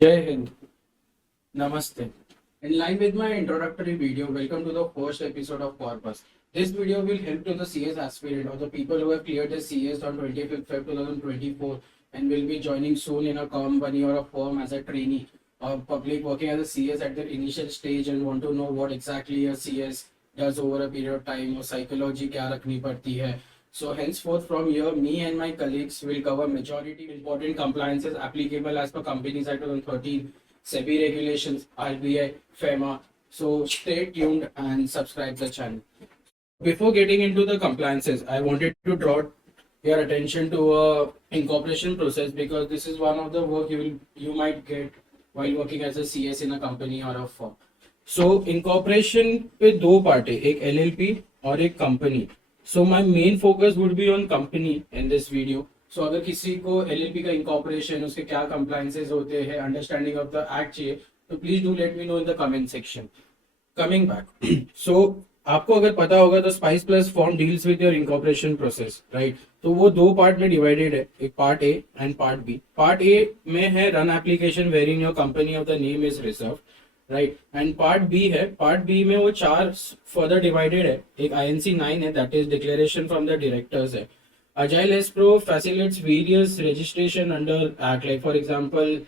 Jai Hind. Namaste. In line with my introductory video, welcome to the first episode of Corpus. This video will help to the CS aspirant or the people who have cleared the CS on 25th Feb 2024 and will be joining soon in a company or a firm as a trainee or public working as a CS at their initial stage and want to know what exactly a CS does over a period of time or psychology क्या रखनी पड़ती है. So henceforth from here, me and my colleagues will cover majority important compliances applicable as per Companies Act 2013, SEBI regulations, RBI, FEMA. So stay tuned and subscribe the channel. Before getting into the compliances, I wanted to draw your attention to a incorporation process because this is one of the work you might get while working as a CS in a company or a firm. So incorporation पे दो part है, एक LLP और एक company. So my main focus would be on company in this video. So अगर किसी को LLP का incorporation उसके क्या compliances होते हैं, understanding of the act चाहिए, तो please do let me know in the comment section. Coming back, so आपको अगर पता होगा तो spice plus form deals with your incorporation process, right. तो वो दो पार्ट में डिवाइडेड है, एक part A and part B. Part A में है run application wherein your company of the name is reserve, right. And part B है, part B में वो चार फर्दर डिवाइडेड है. एक INC 9 है, that is declaration from the directors है. Agile Pro facilitates various registration under act, like for example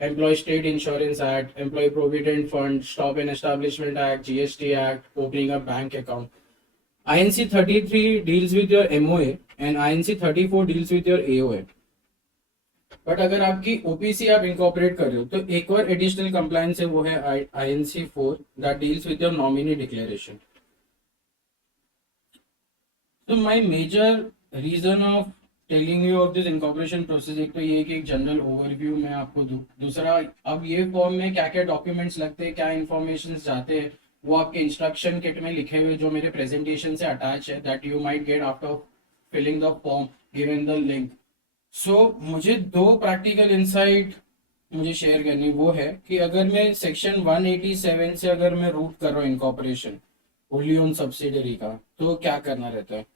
Employee State Insurance Act, Employee Provident Fund, Stop and Establishment Act, GST Act, opening a bank account. INC 33 deals with your MOA and INC 34 deals with your AOA. But अगर आपकी OPC आप incorporate कर रहे हो तो एक और additional compliance है, वो है INC 4 that deals with your nominee declaration. तो my major reason of telling you of this incorporation process, एक तो ये कि एक जनरल ओवरव्यू मैं आपको दूं. दूसरा, अब ये फॉर्म में क्या क्या डॉक्यूमेंट्स लगते हैं, क्या इन्फॉर्मेशन जाते हैं, वो आपके इंस्ट्रक्शन किट में लिखे हुए जो मेरे प्रेजेंटेशन से अटैच है, that you might get after filling the form given the link. So मुझे दो प्रैक्टिकल इंसाइट मुझे शेयर करनी, वो है कि अगर मैं सेक्शन 187 से अगर मैं रूट कर रहा हूँ इनकॉर्पोरेशन होली ओन सब्सिडरी का, तो क्या करना रहता है.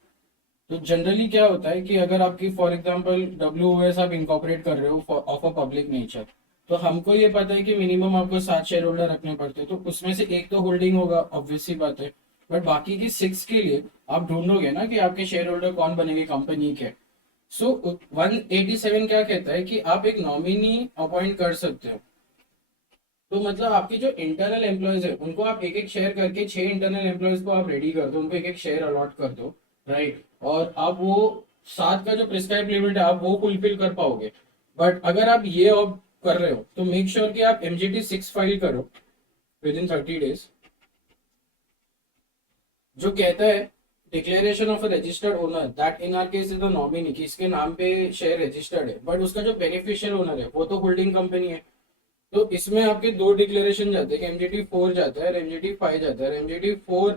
तो जनरली क्या होता है कि अगर आपकी फॉर एग्जांपल WOS आप इनकॉर्पोरेट कर रहे हो ऑफ अ पब्लिक नेचर, तो हमको ये पता है कि मिनिमम आपको 7 शेयर होल्डर रखने पड़ते हैं. तो उसमें से एक तो होल्डिंग होगा, ऑब्वियस सी बात है. बट बाकी की 6 के लिए आप ढूंढोगे ना कि आपके शेयर होल्डर कौन बनेंगे कंपनी के. सो 187 क्या कहता है कि आप एक नॉमिनी अपॉइंट कर सकते हो. तो मतलब आपकी जो इंटरनल एम्प्लॉयज है उनको आप एक एक शेयर करके 6 इंटरनल एम्प्लॉयज को आप रेडी कर दो, उनको एक एक शेयर अलॉट कर दो, राइट. और आप वो 7 का जो प्रिस्क्राइब लिमिट है आप वो फुलफिल कर पाओगे. बट अगर आप ये अब कर रहे हो तो मेक श्योर कि आप MGT 6 फाइल करो विद इन 30 डेज, जो कहता है declaration of a registered owner that in are case is the nominee, कि इसके नाम पे शेयर रजिस्टर्ड है, बट उसका जो बेनिफिशियल ओनर है वो तो होल्डिंग कंपनी है. तो इसमें आपके दो डिक्लेरेशन जाते हैं, MGT 4 जाता है और MGT 5 जाता है. MGT 4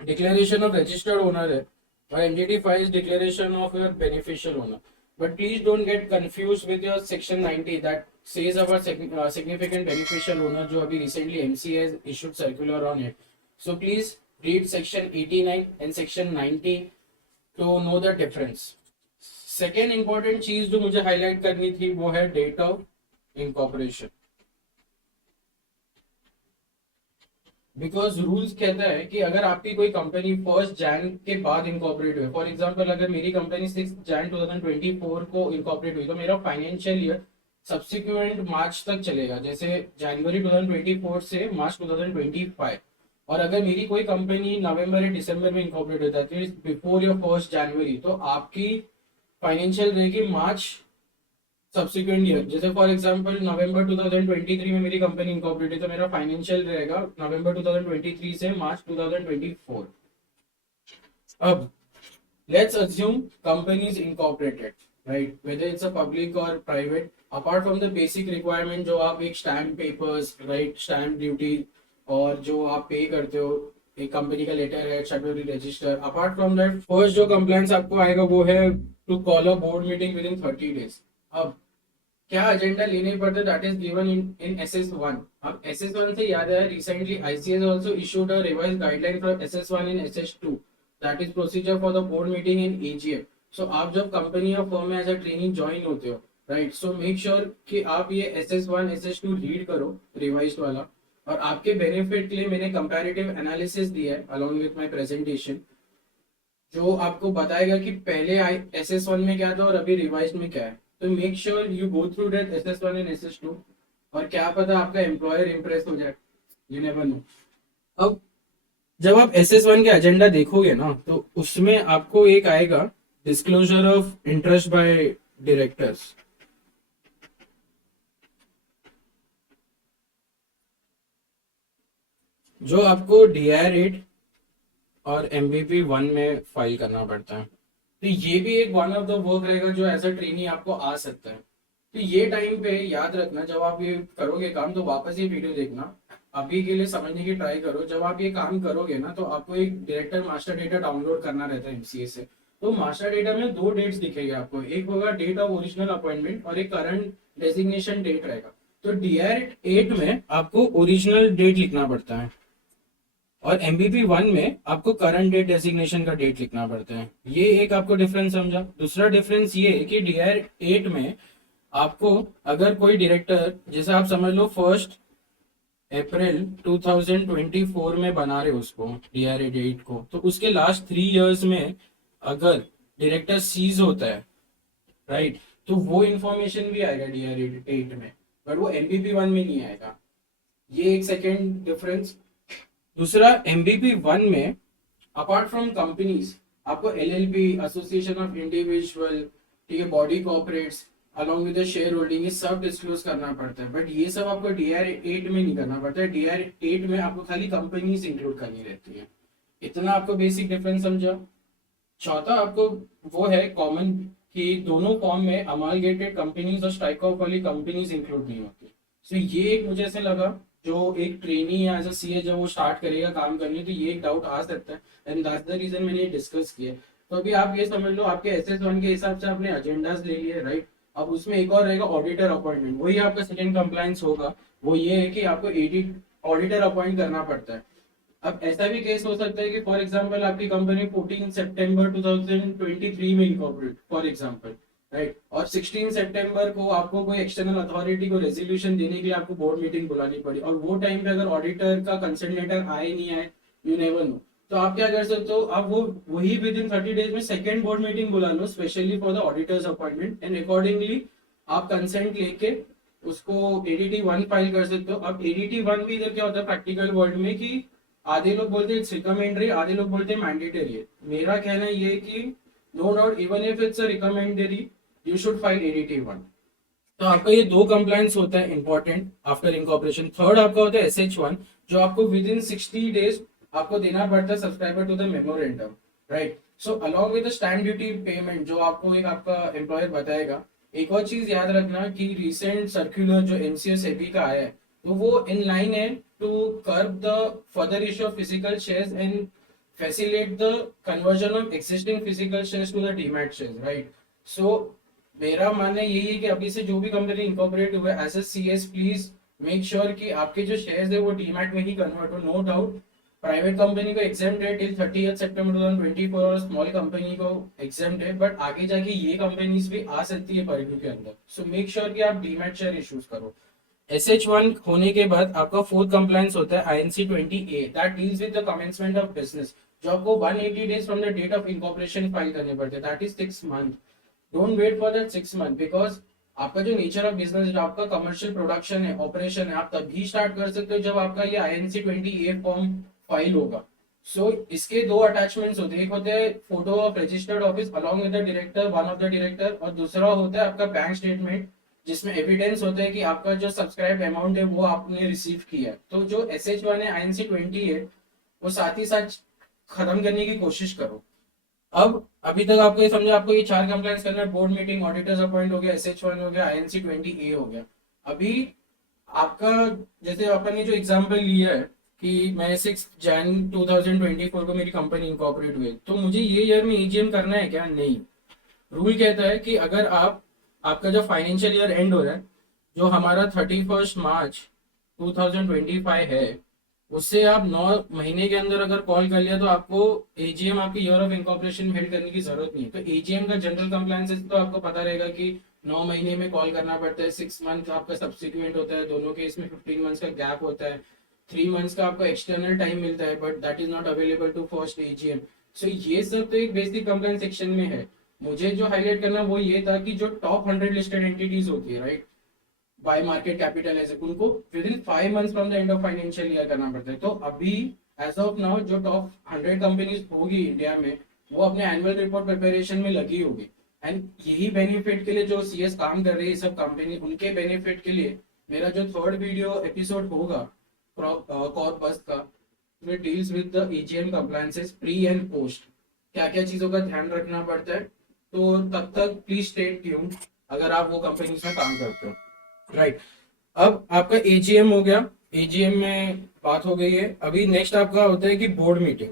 declaration of registered owner है और MGT 5 is declaration of your beneficial owner. But please don't get confused with your section 90 that says about significant beneficial owner, जो अभी recently MCA has issued circular on it. So please read section 89 and section 90 to know the difference. Second important चीज जो मुझे highlight करनी थी वो है date of incorporation. Because rules कहता है कि अगर आपकी कोई कंपनी 1 जैन के बाद इनकॉर्पोरेट हुई, फॉर एग्जांपल अगर मेरी कंपनी 6 जैन 2024 को इनकॉर्पोरेट हुई, तो मेरा फाइनेंशियल ईयर सब्सिक्वेंट मार्च तक चलेगा, जैसे जनवरी 2024 से मार्च 2025. और अगर मेरी कोई कंपनी नवंबर या दिसंबर में इनकॉर्पोरेट होता है बिफोर योर 1 जनवरी, तो आपकी फाइनेंशियल रहेगी मार्च सब्सिक्वेंट ईयर. जैसे फॉर एग्जांपल नवंबर 2023 में मेरी कंपनी इनकॉर्पोरेट है, तो मेरा फाइनेंशियल रहेगा नवंबर 2023 से मार्च 2024. अब let's assume company is incorporated, right, whether it's a public और private. Apart from the basic requirement जो आप एक stamp papers, right, stamp duty और जो आप पे करते हो, एक कंपनी का लेटर है, statutory register. Apart from that first जो कंप्लायंस आपको आएगा वो है to call a board meeting within 30 days. अब क्या एजेंडा लेने पड़ते, that is given in SS1. अब SS1 से याद आया, recently ICS also issued a revised guideline for SS1 in SS2, that is procedure for the board meeting in AGM. सो आप जब कंपनी या फर्म में एज अ ट्रेनिंग ज्वाइन होते हो राइट। सो मेक श्योर कि आप ये SS1 SS2 रीड करो, रिवाइज वाला। और आपके बेनिफिट के लिए मैंने कंपैरेटिव एनालिसिस दिया है अलॉन्ग विथ माय प्रेजेंटेशन, जो आपको बताएगा कि पहले SS1 में क्या था और अभी रिवाइज में क्या है। तो make sure you go through that SS1 and SS2, और क्या पता आपका एम्प्लॉयर इंप्रेस हो जाए, यू नेवर नो। अब जब आप SS1 के एजेंडा देखोगे ना, तो उसमें आपको एक आएगा disclosure of interest by directors. जो आपको DI-8 और MVP1 में फाइल करना पड़ता है। तो ये भी एक वन ऑफ द वर्क रहेगा जो एज अ ट्रेनी आपको आ सकता है। तो ये टाइम पे याद रखना, जब आप ये करोगे काम तो वापस ये वीडियो देखना, अभी के लिए समझने की ट्राई करो। जब आप ये काम करोगे ना, तो आपको एक डायरेक्टर मास्टर डेटा डाउनलोड करना रहता है MCA से। तो मास्टर डेटा में दो डेट्स दिखेंगे आपको, एक होगा डेट ऑफ ओरिजिनल अपॉइंटमेंट और एक करंट डेजिग्नेशन डेट रहेगा। तो DI-8 में आपको ओरिजिनल डेट लिखना पड़ता है और MVP1 में आपको करंट डेट डेजिग्नेशन का डेट लिखना पड़ता है। ये एक आपको डिफरेंस समझा। दूसरा डिफरेंस ये है कि DI-8 में आपको अगर कोई डायरेक्टर, जैसे आप समझ लो 1 अप्रैल 2024 में बना रहे उसको DI-8 को, तो उसके लास्ट 3 इयर्स में अगर डायरेक्टर सीज होता है, राइट, तो वो इंफॉर्मेशन भी आएगा DI-8 में, बट वो MVP1 में नहीं आएगा। ये एक सेकेंड डिफरेंस। दूसरा, MVP1 में अपार्ट फ्रॉम कंपनीज आपको LLP, एसोसिएशन ऑफ इंडिविजुअल, ठीक है, body corporates along with share holding, ये सब डिस्क्लोज करना पड़ता है। बट ये सब आपको DI-8 में नहीं करना पड़ता है। DI-8 में आपको खाली कंपनीज इंक्लूड करनी रहती है। इतना आपको बेसिक डिफरेंस समझा। चौथा आपको वो है कॉमन, कि दोनों फॉर्म में अमालगेटेड कंपनीज और स्ट्राइक ऑफ वाली कंपनीज इंक्लूड नहीं होती। सो ये एक मुझे ऐसे लगा, जो एक ट्रेनी या एज अ CA जब वो स्टार्ट करेगा काम करने, तो ये एक डाउट आ सकता है, एंड दैट्स द रीजन मैंने ये डिस्कस किया। तो अभी आप ये समझ लो, आपके SS1 के हिसाब से आपने एजेंडाज ले लिए, राइट। अब उसमें एक और रहेगा ऑडिटर अपॉइंटमेंट, वही आपका सेकंड कंप्लायंस होगा। वो ये है कि आपको ऑडिटर अपॉइंट करना पड़ता है। अब ऐसा भी केस हो सकता है कि फॉर एग्जांपल आपकी कंपनी 14 सितंबर 2023 में इनकॉर्पोरेट, फॉर एग्जांपल, राइट, और 16 सितंबर को आपको कोई एक्सटर्नल अथॉरिटी को रेजोल्यूशन देने के लिए आपको बोर्ड मीटिंग बुलानी पड़ी, और वो टाइम पे अगर ऑडिटर का कंसेंट लेटर आए नहीं आए, यू नेवर नो। तो आप क्या कर सकते हो, आप वो वही विद इन 30 डेज में सेकेंड बोर्ड मीटिंग बुला लो specially for the auditors appointment, and accordingly आप कंसेंट लेके उसको ADT1 फाइल कर सकते हो। अब ADT1 भी इधर क्या होता है प्रैक्टिकल वर्ल्ड में, कि आधे लोग बोलते हैं इट्स रिकमेंडरी, आधे लोग बोलते हैं मैंडेटरी है। मेरा कहना ये है कि no doubt even if it's a recommendatory, you should file ADT1। तो आपका ये दो कंप्लायंस होता है इंपॉर्टेंट आफ्टर इनकॉर्पोरेशन। थर्ड आपका होता है SH1, जो आपको विद इन 60 डेज आपको देना पड़ता है subscriber to the memorandum, right. So along with the stamp duty payment जो आपको एक आपका एम्प्लॉयर बताएगा। एक और चीज याद रखना कि रिसेंट सर्कुलर जो MCA सेबी का आया है, तो वो इन लाइन है to curb the further issue of physical shares and facilitate the conversion of existing physical shares to the demat shares, right? So मेरा मानना यही है कि अभी से जो भी कंपनी इंकॉर्पोरेट हुआ है as a CS, please make sure कि आपके जो शेयर्स है वो डीमैट में ही कन्वर्ट हो। नो डाउट प्राइवेट कंपनी को एग्जाम है टिल 30 सितंबर 2024 और स्मॉल कंपनी को एग्जाम है, बट आगे जाके ये कंपनीज भी आ सकती है परिधि के अंदर। सो मेक श्योर कि आप डीमैट शेयर इश्यूज करो। SH1 होने के बाद आपका फोर्थ कंप्लायंस होता है INC-20A, that deals with the commencement of business, जो आपको 180 days from the date of incorporation file करने पड़ते हैं, that is 6 month. Don't wait for that 6 month, because आपका जो नेचर ऑफ बिजनेस, जो आपका कमर्शियल प्रोडक्शन है, ऑपरेशन है, आप तभी स्टार्ट कर सकते हो जब आपका ये INC-20A फॉर्म फाइल होगा। सो इसके दो अटैचमेंट्स होते हैं, एक होते हैं photo of registered office along with the director, one of the director, और दूसरा होता है आपका बैंक स्टेटमेंट जिसमें एविडेंस होता है कि आपका जो सब्सक्राइब अमाउंट है वो आपने रिसीव किया है। तो जो SH1 है INC-20 है, वो साथ ही साथ खत्म करने की कोशिश करो। अब अभी तक आपको ये समझा, आपको ये चार कंप्लायंस करना है, बोर्ड मीटिंग, ऑडिटर्स अपॉइंट हो गया, SH1 हो गया, INC-20A हो गया। अभी आपका जैसे अपन ने जो एग्जांपल लिया है कि मैं 6 जन 2024 को मेरी कंपनी इनकॉर्पोरेट हुई, तो मुझे ये ईयर में AGM करना है क्या? नहीं। रूल कहता है कि अगर आपका जो फाइनेंशियल ईयर एंड हो रहा है, जो हमारा 31 मार्च 2025 है, उससे आप 9 महीने के अंदर अगर कॉल कर लिया तो आपको AGM आपकी ईयर ऑफ इनकॉर्पोरेशन हेल्ड करने की जरूरत नहीं है। तो AGM का जनरल कंप्लायंस तो आपको पता रहेगा कि 9 महीने में कॉल करना पड़ता है, 6 मंथ आपका सब्सिक्वेंट होता है, दोनों केस में 15 मंथ्स का गैप होता है, 3 मंथ्स का आपका एक्सटर्नल टाइम मिलता है, but that is not available to first AGM. So ये सब तो एक बेसिक कंप्लायंस सेक्शन में है। मुझे जो हाईलाइट करना वो ये था कि जो टॉप 100 लिस्टेड एंटिटीज होती है, राइट, बाय मार्केट कैपिटलाइजेशन, उनको with in 5 months from the end of financial year करना पड़ता है। तो अभी एज ऑफ नाउ जो टॉप 100 कंपनीज होगी इंडिया में, वो अपने एनुअल रिपोर्ट प्रिपरेशन में लगी होगी। एंड यही बेनिफिट के लिए जो सीएस काम कर रही है सब कंपनी, उनके बेनिफिट के लिए मेरा जो थर्ड वीडियो एपिसोड होगा कॉर्पस का, वो deals with the AGM compliances pre and post, क्या क्या चीजों का ध्यान रखना पड़ता है। तो तब तक प्लीज स्टे ट्यून्ड अगर आप वो कंपनीज में काम करते हो, राइट। अब आपका एजीएम हो गया, एजीएम में बात हो गई है। अभी नेक्स्ट आपका होता है कि बोर्ड मीटिंग।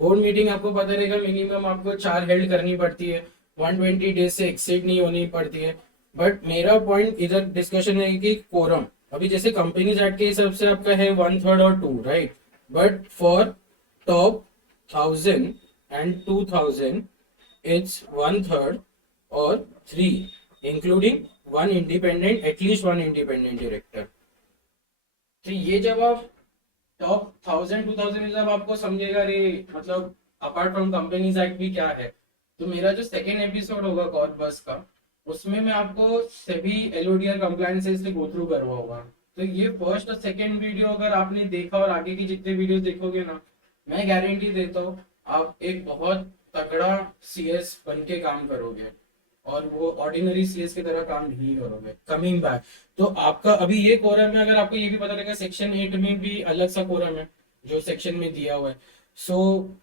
बोर्ड मीटिंग आपको पता रहेगा मिनिमम आपको 4 हेल्ड करनी पड़ती है, 120 डेज से एक्सीड नहीं होनी पड़ती है। बट मेरा पॉइंट इधर डिस्कशन है कि कोरम, अभी जैसे कंपनीज एक्ट के हिसाब से आपका है 1/3 और 2, right, but for top 1000 and 2000 it's 1/3 और 3, including one independent, at least one independent director. तो ये जब आप टॉप 1000 2000 जब आपको समझेगा रे, मतलब अपार्ट फ्रॉम कंपनीज एक्ट भी क्या है, तो मेरा जो सेकेंड एपिसोड होगा कॉर्पस का, उसमें मैं आपको सभी एलओडीआर कंप्लायंसेस से गो थ्रू करवाऊंगा। तो ये फर्स्ट और सेकेंड वीडियो अगर आपने देखा और आगे की जितने वीडियो देखोगे ना, मैं गारंटी देता हूँ आप एक बहुत तगड़ा सीएस बन के काम करोगे, और वो ऑर्डिनरी सीएस की तरह काम नहीं करोगे। कमिंग बैक, तो आपका अभी ये कोरम है, अगर आपको ये भी पता लगेगा सेक्शन 8 में भी अलग सा कोरम है जो सेक्शन में दिया हुआ है। सो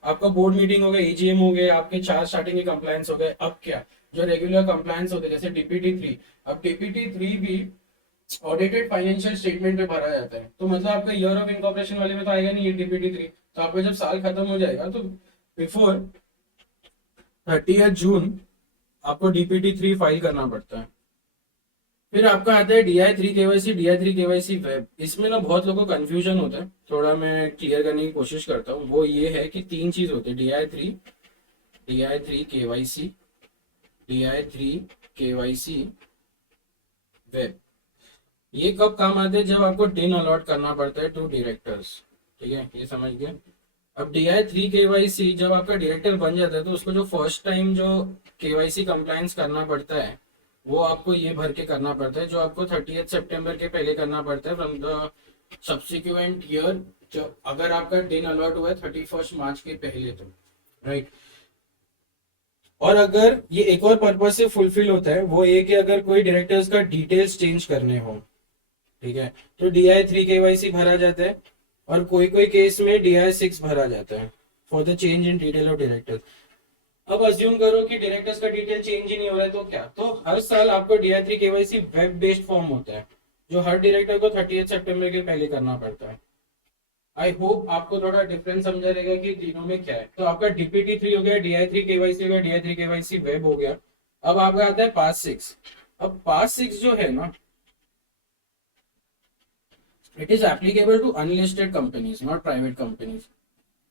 आपका बोर्ड मीटिंग हो गया, एजीएम हो गए, आपके 4 स्टार्टिंग के कंप्लायंस हो गए। अब क्या, जो रेगुलर कंप्लायंस होते हैं जैसे डीपीटी 3, अब डीपीटी 3 भी ऑडिटेड फाइनेंशियल स्टेटमेंट में भरा जाता है। तो मतलब आपका ईयर ऑफ इनकॉर्पोरेशन वाले में तो आएगा नहीं ये डीपीटी 3, तो आपका जब साल खत्म हो जाएगा तो बिफोर 30 जून आपको डीपीटी 3 फाइल करना पड़ता है। फिर आपका आता है DI 3 KYC, DI 3 KYC web. इसमें ना बहुत लोगों को कंफ्यूजन होता है, थोड़ा मैं क्लियर करने की कोशिश करता हूँ। वो ये है कि 3 चीज होती है, DI 3 KYC, DI 3 KYC web. ये कब काम आते हैं, जब आपको डिन अलॉट करना पड़ता है टू डायरेक्टर्स, ठीक है, ये समझ गए। अब DI 3 केवाईसी जब आपका डायरेक्टर बन जाता है तो उसको जो फर्स्ट टाइम जो केवाईसी कंप्लायंस करना पड़ता है वो आपको ये भर के करना पड़ता है, जो आपको 30 सितंबर के पहले करना पड़ता है फ्रॉम द सब्सिक्वेंट ईयर, जो अगर आपका डिन अलॉट हुआ है 31 मार्च के पहले, तो राइट। और अगर ये एक और पर्पज से फुलफिल होता है, वो ये कि अगर कोई डायरेक्टर्स का डिटेल्स चेंज करने हो, ठीक है, तो DI 3 केवाईसी भरा जाता है, और कोई कोई केस में DI 6 भरा जाता है for the change in detail of directors. अब अज्यूम करो कि डायरेक्टर्स का डिटेल चेंज ही नहीं हो रहा है, तो क्या, तो हर साल आपको DI 3 KYC web based form होता है, जो हर डायरेक्टर को 30 सितंबर के पहले करना पड़ता है। आई होप आपको थोड़ा डिफरेंस समझा रहेगा कि तीनों में क्या है। तो आपका DPT 3 हो गया, DI 3 केवाईसी हो गया, DI 3 केवाईसी वेब हो गया। अब आपका आता है पास 6। अब पास 6 जो है ना, it is applicable to unlisted companies, not private companies.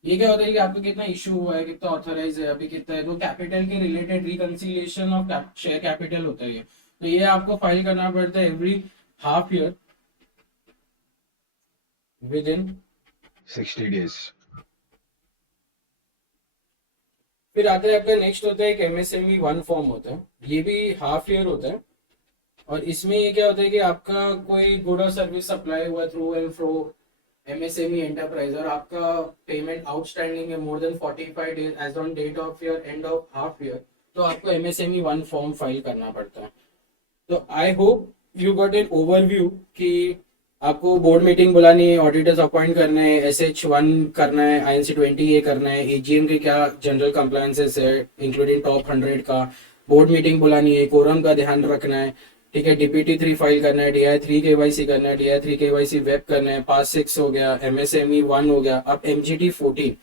ये क्या होता है कि आपको कितना इशू हुआ है, कितना ऑथराइज है, अभी कितना है, तो कैपिटल के related reconciliation of share capital होता है ये। तो ये आपको फाइल करना पड़ता है every half year with in 60 days। फिर आता है आपका नेक्स्ट होता है एक MSME 1 फॉर्म होता है, ये भी हाफ ईयर होता है। और इसमें ये क्या होता है कि आपका कोई गुड और सर्विस सप्लाई हुआ through and fro MSME enterprise, और आपका पेमेंट आउटस्टैंडिंग है more than 45 days as on date of your end of half year, तो आपको MSME 1 फॉर्म फाइल करना पड़ता है। तो I hope you got an overview कि आपको बोर्ड मीटिंग बुलानी है, ऑडिटर्स अपॉइंट करने हैं, SH1 करना है, INC 20A करना है, AGM के क्या जनरल कंप्लायंसेस है इंक्लूडिंग टॉप 100 का, बोर्ड मीटिंग बुलानी है, कोरम का ध्यान रखना है, ठीक है, DPT 3 फाइल करना है, DI 3 केवाईसी करना है, DI 3 केवाईसी वेब करना है, पास 6 हो गया, MSME 1 हो गया। अब MGT 14,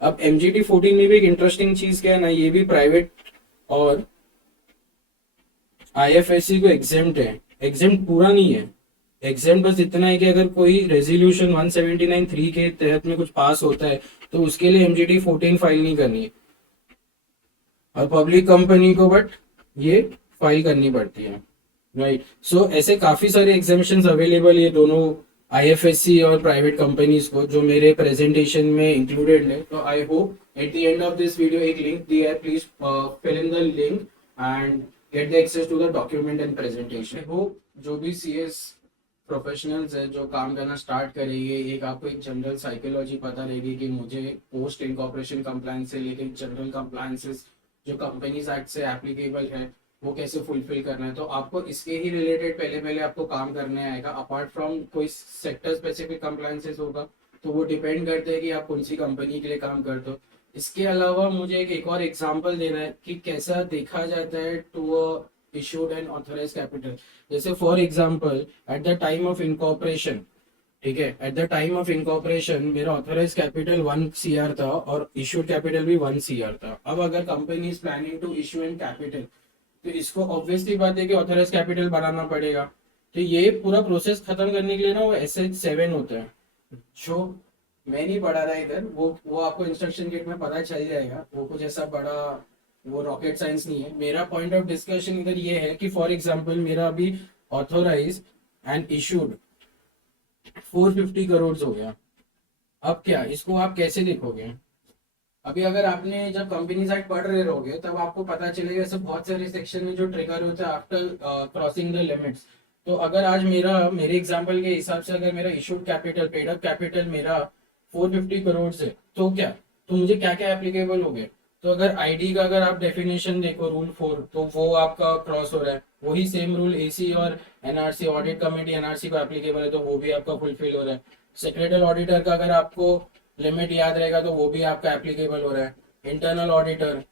अब MGT 14 में भी एक इंटरेस्टिंग चीज क्या है ना, ये भी प्राइवेट और IFSC को एग्जेम्प्ट है। एग्जेम्प्ट पूरा नहीं है, एग्जेम्प्ट बस इतना है कि अगर कोई रेजोल्यूशन 179(3) के तहत में कुछ पास होता है तो उसके लिए MGT 14 फाइल नहीं करनी है, और पब्लिक कंपनी को बट ये फाइल करनी पड़ती है। राइट, सो ऐसे काफी सारे एग्जामिशंस अवेलेबल ये दोनों आईएफएससी और प्राइवेट कंपनीज को, जो मेरे प्रेजेंटेशन में इंक्लूडेड है. तो I hope at the end of this video एक लिंक दिया है, please fill in the link and get the access to the document and presentation. I hope जो भी सीएस प्रोफेशनल्स है जो काम करना स्टार्ट करेंगे, एक आपको एक जनरल साइकोलॉजी पता रहेगी कि मुझे पोस्ट इनकॉर्पोरेशन कंप्लायंस से लेकर जनरल कंप्लायंसेस जो कंपनीज एक्ट से एप्लीकेबल है वो कैसे फुलफिल करना है. तो आपको इसके ही रिलेटेड पहले पहले आपको काम करने आएगा. अपार्ट फ्रॉम कोई सेक्टर स्पेसिफिक कंप्लायंसेस होगा तो वो डिपेंड करते हैं कि आप कौन सी कंपनी के लिए काम करते हो. इसके अलावा मुझे एक और एग्जांपल देना है कि कैसा देखा जाता है to a issued and authorise capital. जैसे for example at the time of incorporation, ठीक है, at the time of incorporation मेरा ऑथराइज कैपिटल 1 CR था और इशूड कैपिटल भी 1 CR था. अब अगर company is planning to issue an capital तो इसको ऑब्वियसली बात है कि ऑथराइज कैपिटल बनाना पड़ेगा. तो ये पूरा प्रोसेस खत्म करने के लिए ना वो SH7 होता है, जो मैं नहीं पढ़ा रहा इधर, वो आपको इंस्ट्रक्शन किट में पता चल जाएगा. वो कुछ ऐसा बड़ा वो रॉकेट साइंस नहीं है. मेरा पॉइंट ऑफ डिस्कशन इधर ये है कि फॉर एग्जांपल मेरा अभी ऑथोराइज एंड इशूड 450 करोड़ हो गया. अब क्या इसको आप कैसे देखोगे? अभी अगर आपने जब कंपनीज एक्ट पढ़ रहे रहोगे तब आपको पता चलेगा ऐसे बहुत सारे सेक्शन में जो ट्रिगर होता है आफ्टर क्रॉसिंग द लिमिट्स. तो अगर आज मेरे एग्जांपल के हिसाब से अगर मेरा issued capital paid up capital मेरा 450 करोड़ से, तो क्या, तो मुझे क्या क्या एप्लीकेबल हो गए? तो अगर आईडी का अगर आप डेफिनेशन देखो रूल 4, तो वो आपका क्रॉस हो रहा है. वही सेम रूल एसी और एनआरसी ऑडिट कमेटी एनआरसी को एप्लीकेबल है तो वो भी आपका फुलफिल हो रहा है. सेक्रेटरी ऑडिटर का अगर आपको लिमिट याद रहेगा तो वो भी आपका एप्लीकेबल हो रहा है. इंटरनल ऑडिटर,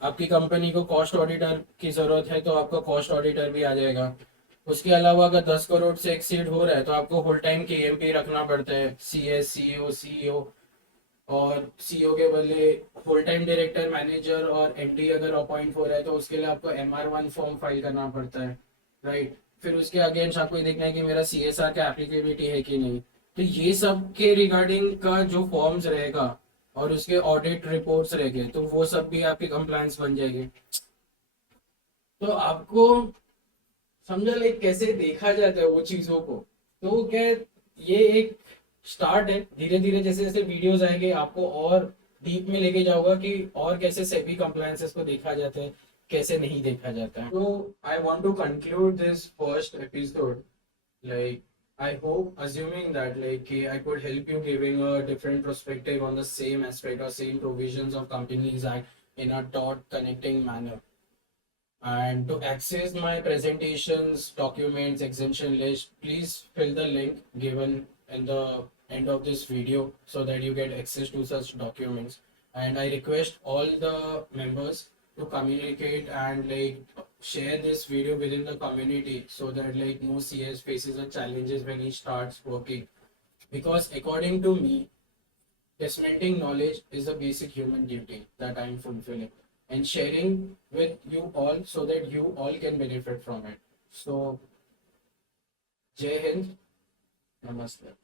आपकी कंपनी को कॉस्ट ऑडिटर की जरूरत है तो आपका कॉस्ट ऑडिटर भी आ जाएगा. उसके अलावा अगर 10 करोड़ से एक्सीड हो रहा है तो आपको फुल टाइम KMP रखना पड़ता है, CS CEO CEO. और CEO के बदले फुल टाइम डायरेक्टर मैनेजर और MD अगर अपॉइंट हो रहा है तो उसके लिए आपको MR1 फॉर्म फाइल करना पड़ता है. राइट, फिर उसके अगेंस्ट आपको ये देखना है कि मेरा CSR का एप्लीकेबिलिटी है कि नहीं. तो ये सब के रिगार्डिंग का जो फॉर्म्स रहेगा और उसके ऑडिट रिपोर्ट्स रहेंगे तो वो सब भी आपकी कंप्लायंस बन जाएगी. तो आपको समझा लाइक कैसे देखा जाता है वो चीजों को. तो क्या है, ये एक स्टार्ट है. धीरे धीरे जैसे जैसे वीडियोस आएंगे आपको और डीप में लेके जाऊंगा कि और कैसे सेबी कंप्लायंसेस को देखा जाता है, कैसे नहीं देखा जाता है. तो I want to conclude this first episode. Like, I hope, assuming that I could help you giving a different perspective on the same aspect or same provisions of Companies Act in a dot connecting manner. And to access my presentations, documents, exemption list, please fill the link given in the end of this video so that you get access to such documents. And I request all the members to communicate and share this video within the community so that no CS faces the challenges when he starts working. Because according to me, disseminating knowledge is a basic human duty that I'm fulfilling and sharing with you all so that you all can benefit from it. So, Jai Hind, Namaste.